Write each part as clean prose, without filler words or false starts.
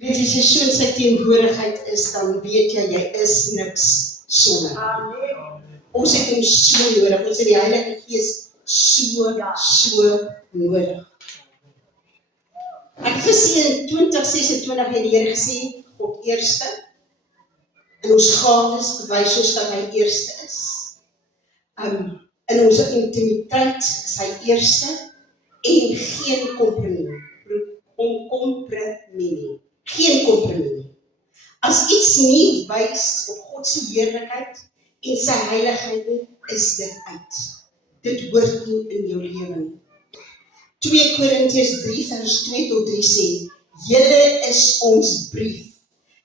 Weet jy, as jy so in sy teenwoordigheid is, dan weet jy is niks sonder. Ons het hom so nodig, ons het die Heilige Gees so nodig. Ek het gesien in 2026 het die Here gesê, God eerste, in ons gawes bewys ons dat hy eerste is. In ons intimiteit is hy eerste, en geen kompromie. Geen kompromie. As iets nie wys op God se heerlikheid en sy heiligheid nie, is dit uit. Dit hoort nie in jou lewe. 2 Korintiërs 3 vers 2 tot 3 sê, julle is ons brief,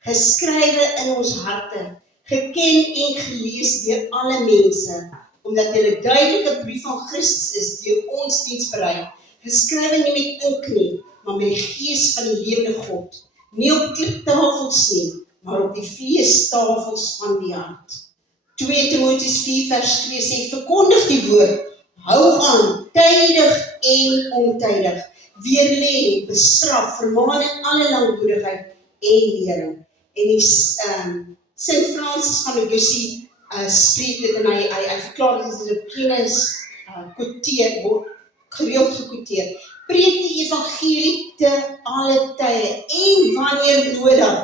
geskrywe in ons harte, geken en gelees deur alle mense, omdat julle duidelike brief van Christus is, deur ons diensbereid, geskrywe nie met ink nie, maar met die Gees van die lewende God, nie op kliptafels nie, maar op die vleestafels van die hart. 2 Timoteus 4 vers 2 sê, verkondig die woord, hou aan, tydig en ontydig, weerlê, bestraf, vermaan in alle langmoedigheid en lering. En die Sint Francis van Assisi spreek dit en hy verklaar dit is 'n kennis quoteer, word gereeld gekwoteer. Preek die evangelie te alle tye en wanneer nodig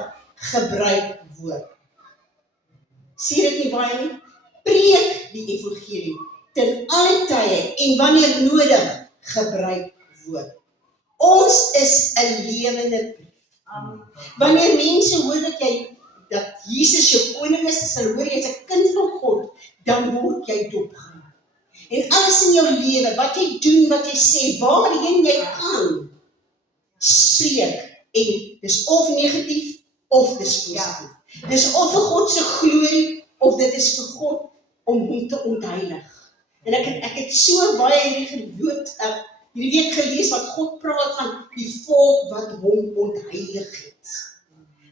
gebruik word. Sê dit nie baie nie? Preek die evangelie ten alle tye en wanneer nodig gebruik word. Ons is 'n lewende brief. Wanneer mense hoor dat Jesus jou koning is, as hulle hoor jy is 'n kind van God, dan word jy dopgemaak. En alles in jou lewe, wat jy doen, wat jy sê, waarheen jy gaan, spreek, en dis of negatief, of dis positief. Dis of vir God se glorie, of dit is vir God om hom te ontheilig. En ek het so baie hierdie week gelees wat God praat van die volk wat hom ontheilig het.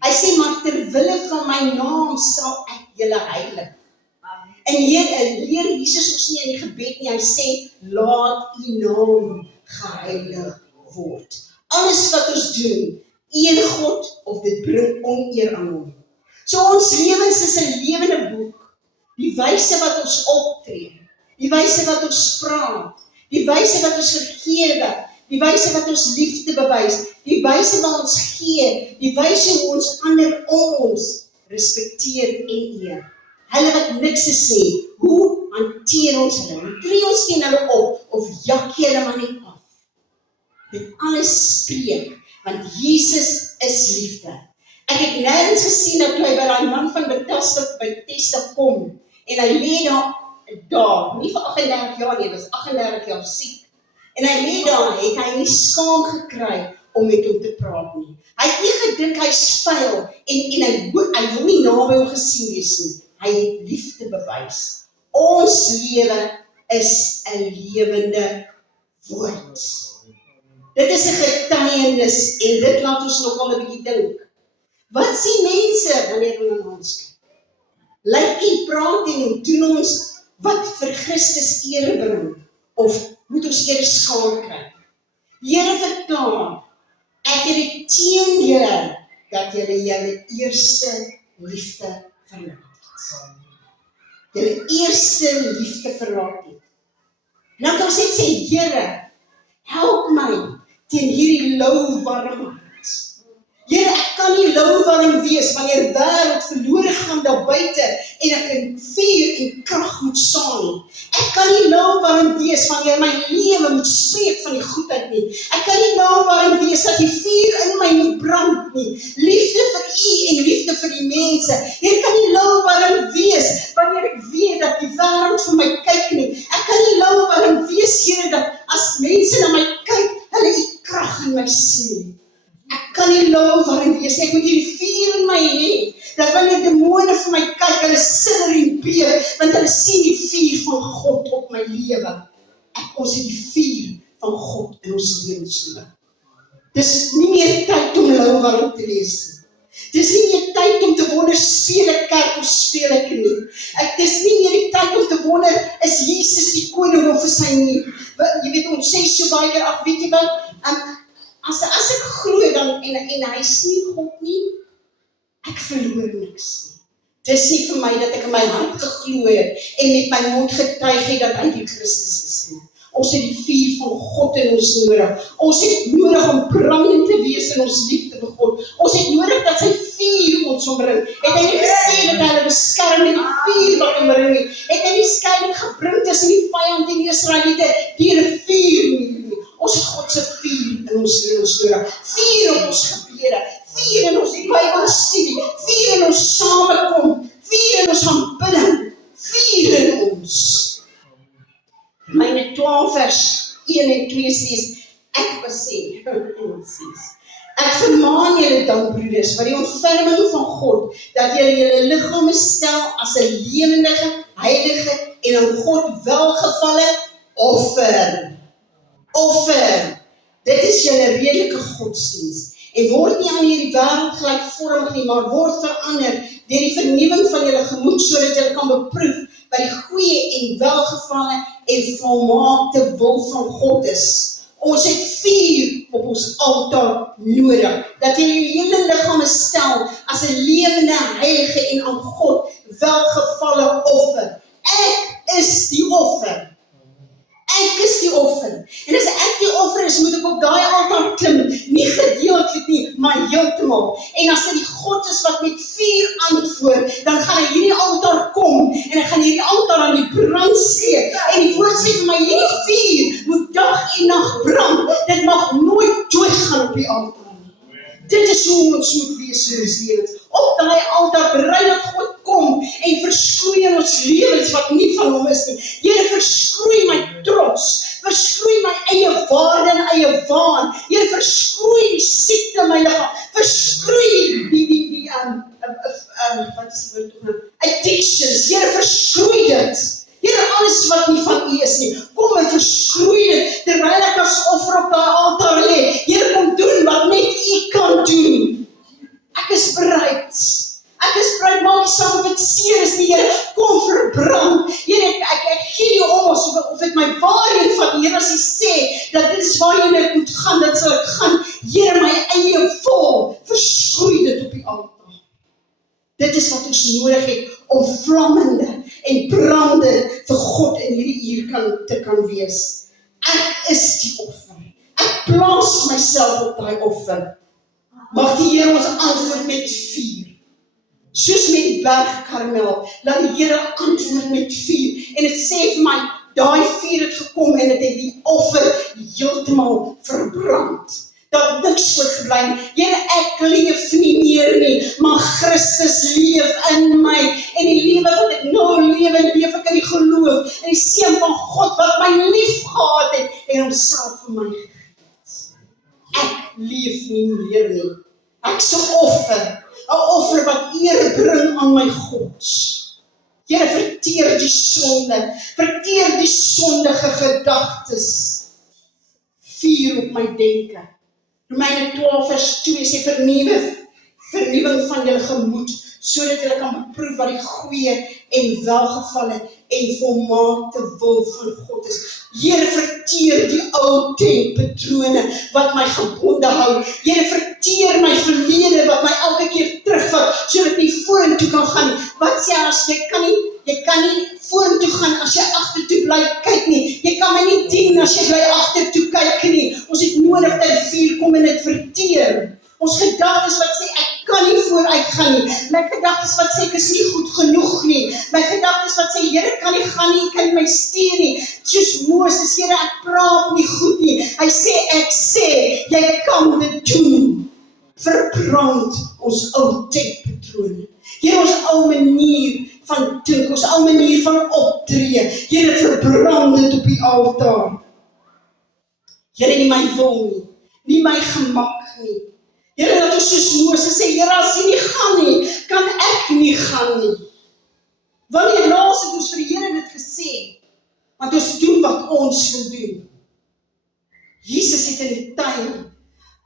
Hy sê, maar terwille van my naam sal ek julle heilig. En leer Jesus ons nie in die gebed nie, hy sê, laat u naam geheilig word. Alles wat ons doen, eer God of dit bring oneer aan hom. So ons lewens is 'n lewende boek, die wyse wat ons optree, die wyse wat ons praat, die wyse wat ons vergewe, die wyse wat ons liefde bewys, die wyse wat ons gee, die wyse hoe ons ander om ons respekteer en eer. Hulle wat niks te sê, hoe hanteer ons hulle? Hoe tree ons teen hulle op, of jak jy hulle maar net af? Dit alles spreek, want Jesus is liefde. Ek het nêrens gesien dat toe hy by daai man van Bethesda kom, en hy lê daar, nie vir 38 jaar nie, was 38 jaar siek. En hy lê daar, het hy nie skaam gekry om met hom te praat nie. Hy het nie gedink hy is vuil, en hy wil nie naby hom gesien wees nie. Hy het liefde bewys. Ons lewe is 'n lewende woord. Dit is 'n getuienis, en dit laat ons nogal 'n bietjie dink. Wat sien mense wanneer hulle na ons kyk? Lyk en praat en doen ons wat vir Christus eer bring, of moet ons eers skaam kry? Die Here verklaar, ek het dit teen julle, dat julle julle eerste liefde verlaat het. Julle eerste liefde verlaat het. Nou kan ons net sê, Here, help my teen hierdie lou warm hart. Here, ek kan nie lou warm wees wanneer wêreld verlore gaan daar buite en ek in vuur en krag moet staan nie. Ek kan nie lou warm wees wanneer my lewe moet spreek van die goedheid nie. Ek kan nie lou warm wees dat die vuur in my moet brand nie. Liefde vir U en liefde vir die mense. Here, kan nie lou warm wees wanneer ek weet dat die wêreld vir my kyk nie. Ek kan nie lou warm wees, Here, dat as mense na my kyk, hulle U krag in my sien. Ek kan nie lou warm wees, ek moet hierdie vuur in my hê, dat wanneer demone vir my kyk, hulle sidder en bewe, want hulle sien die vuur van God op my lewe. Ons het die vuur van God in ons lewens nodig. Dis nie meer tyd om lou warm te wees nie. Dis nie meer tyd om te wonder, speel ek kerk of speel ek nie. Dis nie meer die tyd om te wonder, is Jesus die koning of is hy nie? Jy weet, ons sê so baie keer, weet jy wat, As ek glo dan, en hy is nie God nie, ek verloor niks nie. Dis nie vir my dat ek in my hart geglo het, en met my mond getuig het dat hy die Christus is nie. Ons het die vuur van God in ons nodig. Ons het nodig om brandend te wees in ons liefde vir God. Ons het nodig dat sy vuur ons omring. Het hy nie gesê dat hy hulle beskerm met die vuur wat omring het? Het hy nie skeiding gebring tussen die vyand en die Israeliete deur 'n vuurmuur nie? Ons het God se vuur in ons lewens nodig. Vuur op ons gebede, vuur in ons Bybelstudie, vuur in ons samekom, vuur in ons aanbidding, vuur in ons. Romeine 12 vers 1 en 2 sê, ek vermaan julle dan broeders, vir die ontferming van God, dat julle julle liggame stel as 'n lewendige, heilige en aan God welgevalle offer. Offer. Dit is julle redelike godsdienst. En word nie aan hierdie wêreld gelykvormig nie, maar word verander deur die vernuwing van julle gemoed, sodat julle kan beproef by die goeie en welgevalle en volmaakte wil van God is. Ons het vuur op ons altaar nodig, dat jy jou hele liggame stel as 'n lewende, heilige en aan God welgevalle offer. Ek is die offer. Ek is die offer. En as ek die offer is, moet ek op daai altaar klim, nie gedeeltelik nie, maar heeltemal. En as dit die God is wat met vuur antwoord, dan gaan hy hierdie altaar kom, en hy gaan hierdie altaar aan die brand steek. En die woord sê vir my, hierdie vuur moet dag en nag brand. Dit mag nooit doodgaan op die altaar. Dit is hoe ons moet wees in ons lewens. Op daai altaar berei dat God kom en verskroei in ons lewens wat nie van hom is nie. Here, verskroei my trots, verskroei my eie waarde en eie waan. Here, verskroei die siekte in my liggaam, verskroei die wat is die woord? Addictions. Here, verskroei dit. Here, alles wat nie van U is nie, kom en verskroei dit, terwyl ek as offer op daai altaar lê. Here, kom doen wat net U kan doen. Ek is bereid. Ek is bereid, maak nie saak of dit seer is nie, Here, kom verbrand. Here, ek gee nie om of dit my waarheen vat, Here, as U sê, dat dit is waarheen ek moet gaan, dat sal ek gaan. Here, my eie vol, verskroei dit op die altaar. Dit is wat ons nodig het, om vlammende en brandend vir God in hierdie uur te kan wees. Ek is die offer. Ek plaas myself op daai offer. Mag die Here ons antwoord met vuur. Soos met die berg Karmel, laat die Here antwoord met vuur. En dit sê vir my, daai vuur het gekom en dit het die offer heeltemal verbrand. Dat niks oorgebly nie. Here, ek leef nie meer nie, maar Christus leef in my. En die lewe wat ek nou leef ek in die geloof, in die seun van God wat my lief gehad het en homself vir my gegee het. Ek leef nie meer nie. Ek is 'n offer wat eer bring aan my God. Here, verteer die sonde, verteer die sondige gedagtes. Vuur op my denke. Romeine 12 vers 2 sê, vernuwing van julle gemoed, sodat julle kan beproef wat die goeie en welgevalle en volmaakte wil van God is. Here, verteer die ou denkpatrone wat my gebonde hou. Here, verteer my verlede wat my elke keer terugvat, sodat ek nie vorentoe kan gaan nie. Wat sê as jy kan nie vorentoe gaan as jy agtertoe bly kyk nie. Jy kan my nie dien as jy bly agtertoe kyk nie. Ons het nodig dat die vuur kom en dit verteer. Ons gedagtes wat sê, ek kan nie vooruit gaan nie. My gedagtes wat sê, ek is nie goed genoeg nie. My gedagtes wat sê, Here, kan nie gaan nie, kan nie my stuur nie. Soos Moses, Here, ek praat nie goed nie. Hy sê, ek sê, jy kan dit doen. Verbrand ons ou denkpatrone. Here, ons ou manier van dink, ons ou manier van optree. Here, verbrand dit op die altaar. Here, nie my wil nie my gemak nie. Here, dat ons soos Moses sê, Here, as jy nie gaan nie, kan ek nie gaan nie. Wanneer laas het ons vir die Here dit gesê? Want ons doen wat ons wil doen. Jesus het in die tuin,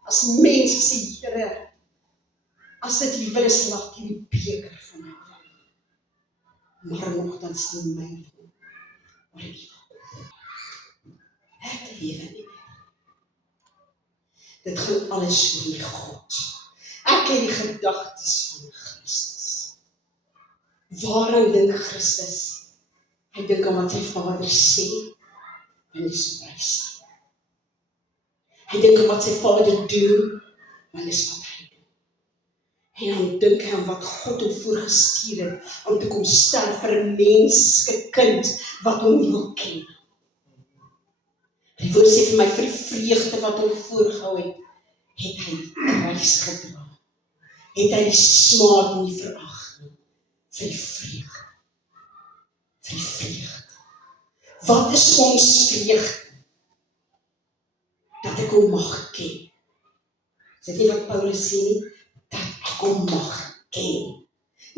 as mens gesê, Here, as dit U wil is, laat hierdie beker van my af. Maar nogtans nie my wil, maar U wil. Ek lewe nie. Dit gaan alles oor die God. Ek het die gedagtes van Christus. Waaraan dink Christus? Hy dink aan wat sy Vader sê, en dis prys. Hy dink aan wat sy Vader doen, en dis wat hy doen. En dan dink hy aan wat God hom voorgestuur het, om te kom sterf vir 'n menslike kind, wat hom nie wil ken. Die woord sê vir my, vir die vreugde wat hom voorgehou het hy die kruis gedra. Het hy die smaad nie verag nie, vir die vreugde. Vir die vreugde. Wat is ons vreugde? Dat ek hom mag ken. Is dit nie wat Paulus sê nie? Dat ek hom mag ken.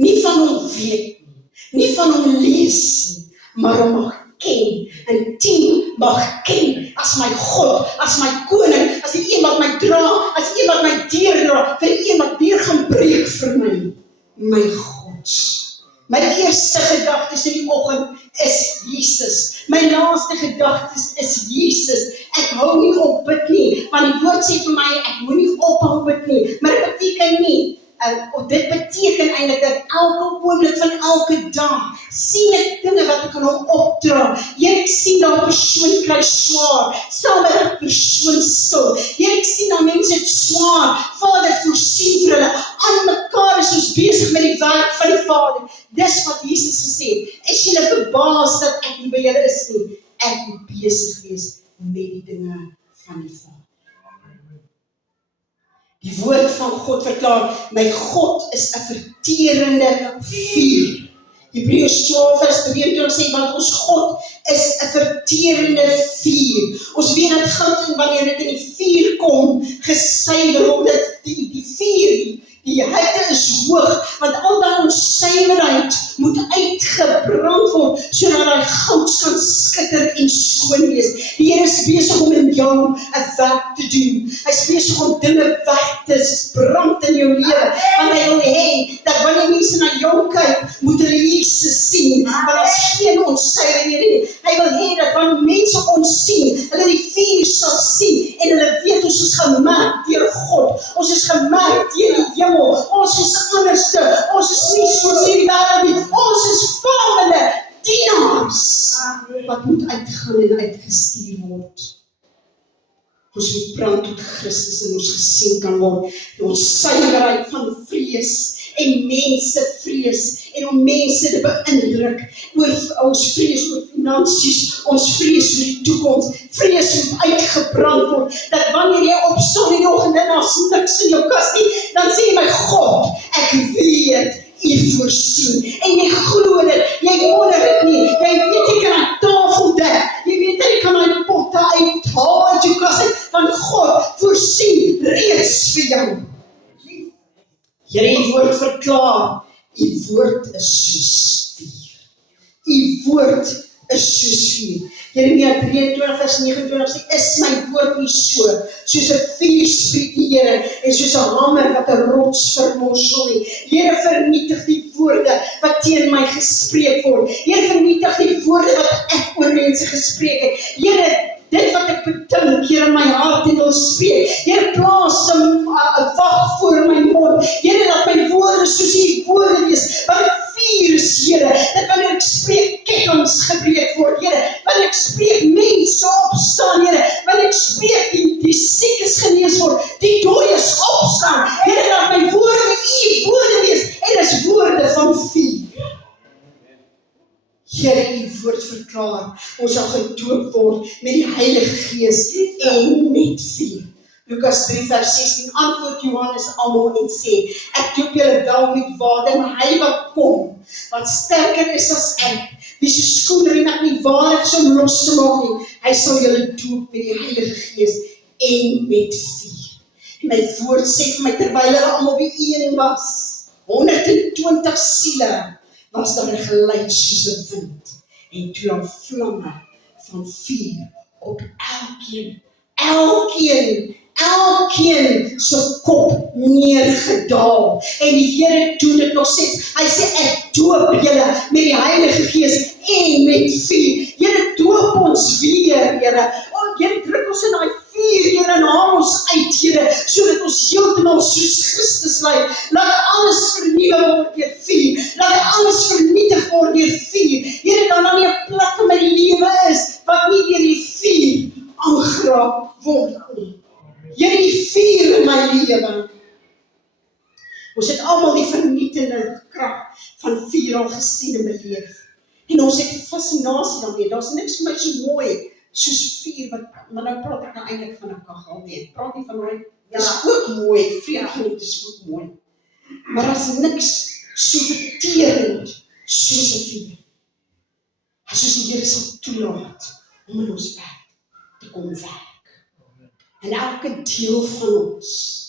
Nie van hom weet nie, nie van hom lees nie, maar hom mag ken, intiem mag ken, as my God, as my koning, as die een wat my dra, as die een wat my deurdra, vir die een wat deur gaan breek vir my God. My eerste gedagtes in die oggend is Jesus. My laaste gedagtes is Jesus. Ek hou nie op bid nie, want die woord sê vir my, ek moet nie ophou bid nie, maar dit beteken nie, dit beteken eintlik dat elke oomblik van elke dag sien ek dinge wat ek aan hom opdra. Here, ek sien dat 'n persoon kry swaar, staan by 'n persoon stil. Here, ek sien dat mense het swaar. Vader, voorsien vir hulle. Aan mekaar is ons besig met die werk van die Vader. Dis wat Jesus gesê het. Is julle verbaas dat ek nie by julle is nie? Ek moet besig wees met die dinge van die Vader. Die woord van God verklaar, my God is 'n verterende vuur. Hebreërs 12 vers 23 sê, want ons God is 'n verterende vuur. Ons weet dat goud, wanneer dit in die vuur kom, gesuiwer, omdat die vuur, die hitte is hoog, want al daai onsuiverheid moet uitgebrand word, sodat daai goud kan skitter en skoon wees. Die Here is besig om in jou 'n werk te doen. Hy is besig om dinge weg te brand in jou lewe, want hy wil hê, dat wanneer mense na jou kyk, moet hulle Jesus sien, want daar is geen onsuiverheid nie. Hy wil hê dat wanneer mense ons sien, hulle die vuur sal sien, en hulle weet ons is gemaak deur God, ons is gemaak deur die hemel, ons is anderste, ons is nie soos hierdie wêreld nie, ons is vangende dienaars, wat moet uitgaan en uitgestuur word. Ons moet brand tot Christus in ons gesien kan word, ons suiwerheid van vrees en mensevrees, en om mense te beïndruk, oor ons vrees oor finansies, ons vrees oor die toekoms, vrees moet uitgebrand word, dat wanneer jy opstaan in die oggend en daar's niks in jou kas nie, dan sê jy, my God, ek weet, U voorsien, en jy glo dit, jy wonder dit nie, jy weet jy kan aan tafel dek, jy weet jy kan aan die potte uithaal uit jou kas uit, want God voorsien reeds vir jou. Here, U woord verklaar, U woord is soos vuur. U woord is soos vuur. Jeremia 23 vers 29 sê, is my woord nie so, soos 'n vuur spreek die Here, en soos 'n hamer wat 'n rots vermorsel nie. Here, vernietig die woorde wat teen my gespreek word. Here, vernietig die woorde wat ek oor mense gespreek het. Here, dit wat ek bedink, Here, in my hart en wil spreek. Here, plaas 'n wag voor my mond. Here, laat my woorde soos U woorde wees, wat ek vuur is, Here, dat wanneer ek spreek, kettings gebreek word, Here, wanneer ek spreek, mense opstaan, Here, wanneer ek spreek, die siekes genees word, die dooies opstaan, Here, laat my woorde U woorde wees, en is woorde van vuur. Here, U woord verklaar, ons sal gedoop word met die Heilige Gees en met vuur. Lukas 3 vers 16, antwoord Johannes almal en sê, ek doop julle wel met water, maar hy wat kom, wat sterker is as ek, wie se skoenriem ek nie waardig sou los te maak nie, hy sal julle doop met die Heilige Gees en met vuur. En my woord sê vir my, terwyl hulle almal bijeen was, 120 siele, was daar 'n geluid soos 'n wind, en toe daar vlamme van vuur op elkeen se kop neergedaal. En die Here doen dit nog steeds. Hy sê, ek doop julle met die Heilige Gees en met vuur. Here, doop ons weer, Here. Here, druk ons in daai vuur, Here, en haal ons uit, Here. ons soos Christus lyk. Laat alles vernuwe word deur vuur. Laat alles vernietig word deur vuur. Here, dan nie 'n plek in my lewe is wat nie deur die vuur aangeraak word nie. Here, die vuur in my lewe. Ons het almal die vernietende krag van vuur al gesien en beleef. En ons het 'n fascinasie daarmee. Daar's niks vir my so mooi soos vuur, maar nou praat ek nou eintlik van 'n kaggel nie. Ek praat nie van daai, dis ook mooi, vuur geniet is ook mooi. Maar daar's niks so verterend soos 'n vuur. As ons die Here sal toelaat om in ons werk te kom werk. En elke deel van ons.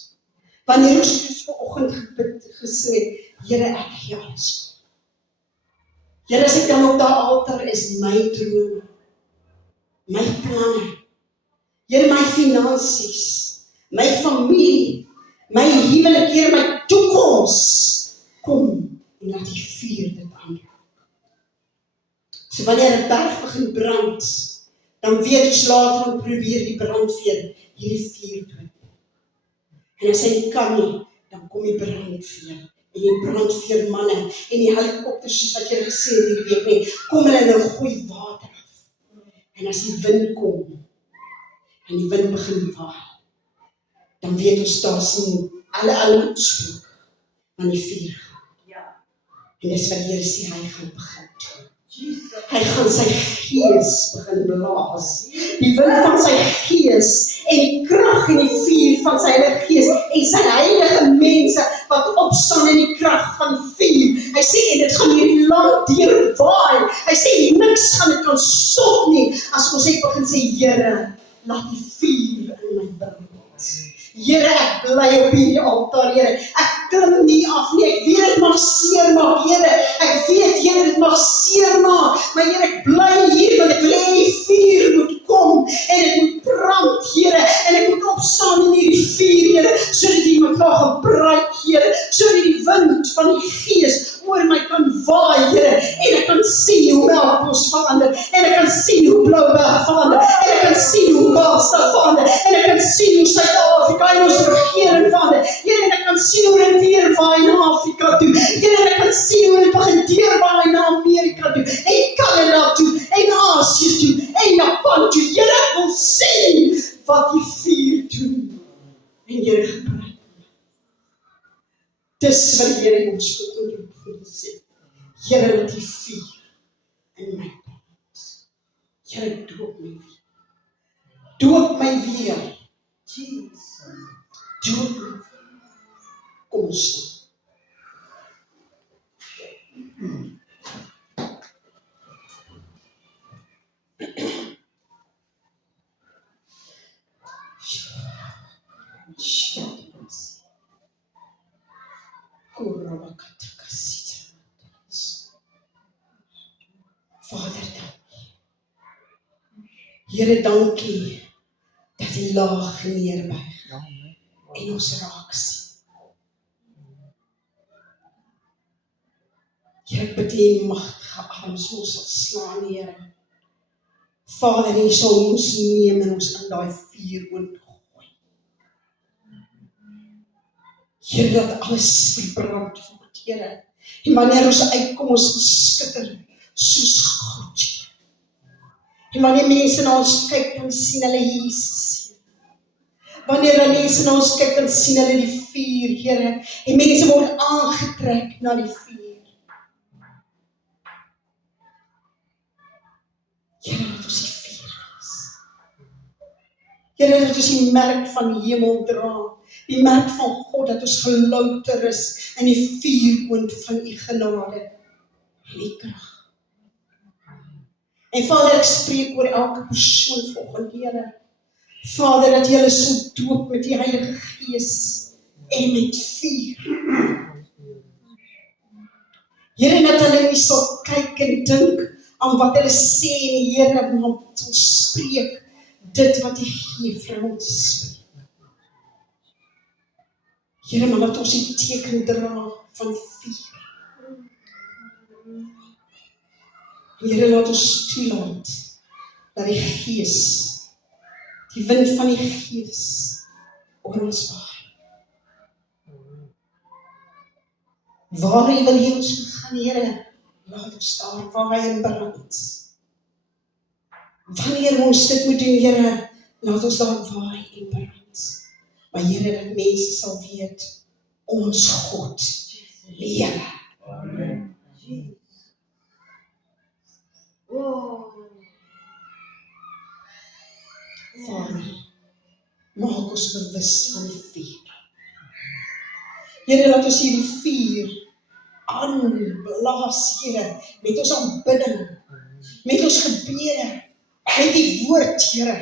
Wanneer ons soos vanoggend gebid gesê het, Here, ek gee alles. Here, as ek dan op daai altaar is, my drome, my planne, Here, my finansies, my familie, my huwelik, Here, my toekoms, kom en laat die vuur dit aanraak. So wanneer 'n berg begin brand, dan weet ons later om probeer die brandweer hierdie vuur dood. En as hy nie kan nie, dan kom die brandweer. En die brandweermanne en die helikopters, soos wat jy gesê het hierdie week nie, kom hulle en hulle gooi water af. En as die wind kom, en die wind begin waai, dan weet ons daar sien alle uitspook van die vuur gaan. En dis wat die Here sê, hy gaan begin doen. Hy gaan sy gees begin blaas. Die wind van sy gees en die krag en die vuur van sy Heilige Gees en sy heilige mense wat opstaan in die krag van vuur. Hy sê, en dit gaan hierdie land deurwaai. Hy sê, niks gaan dit kan stop nie, as ons net begin sê, Here, laat die vuur in my brand. Here, ek bly op hierdie altaar, Here. Ek klim nie af nie, ek weet dit mag seer maak, Here. Ek weet, Here, dit mag seer maak, maar Here, ek bly hier, want ek wil hê die vuur moet kom, en dit moet brand, Here, en ek moet opstaan in hierdie vuur, Here, sodat die mekaar gebruik, Here, sodat die wind van die Gees oor my kan waai, Here, en ek kan sien hoe Melkbos verander, en ek kan sien hoe Blouberg verander, en ek kan sien hoe Kaapstad verander, en ek kan sien hoe Suid-Afrika en ons regering verander, Here, en ek kan sien hoe dit deurwaai na Afrika toe, Here, en ek kan sien hoe dit begin deurwaai na Amerika toe, en Canada toe, en Asië toe, en Japan toe, Here, ek wil sien wat die vuur doen, en Here gebruik. Dis wat die Here ons vanoggend roep vir ons sê. Here, laat die vuur in my brand. Here, doop my weer. Doop my weer. Jesus. Doop my weer. Kom ons staan. Vader, dankie. Here, dankie dat die laag neerbuig en ons raak sien. Here, ek bid die magtige arms ons sal slaan, Here. Vader, U sal ons neem en ons in daai vuur gooi. Here, dat alles verbrand word, Here. En wanneer ons uitkom, ons geskitter soos goud. En wanneer mense na ons kyk, dan sien hulle Jesus. Wanneer mense na ons kyk, dan sien hulle die vuur, Here. En mense word aangetrek na die vuur. Here, dat ons die vuur is. Here, dat ons die merk van die hemel dra. Die merk van God, dat ons gelouter is in die vuuroond van U genade en U krag. En Vader, ek spreek oor elke persoon vanoggend, Here. Vader, dat jy hulle sal doop met die Heilige Gees en met vuur. Here, dat hulle nie sal kyk en dink aan wat hulle sê en Here, maar sal spreek dit wat U gee vir ons te spreek. Here, maar laat ons die teken dra van vuur. Here, laat ons toelaat dat die Gees, die wind van die Gees oor ons waai. Waar U wil hê ons moet gaan, Here, laat ons daar waai en brand. Wanneer ons dit moet doen, Here, laat ons daar waai en brand. Maar Here, dat mense sal weet, ons God lewe. Amen. Vader, maak ons bewus van die vuur. Here, laat ons hierdie vuur aanblaas, Here, met ons aanbidding, met ons gebede, met die woord, Here.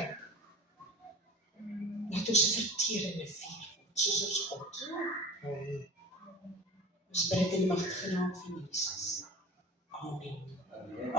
Laat ons 'n verterende vuur word, soos ons God. Ons bid dit in die magtige naam van Jesus. Amen.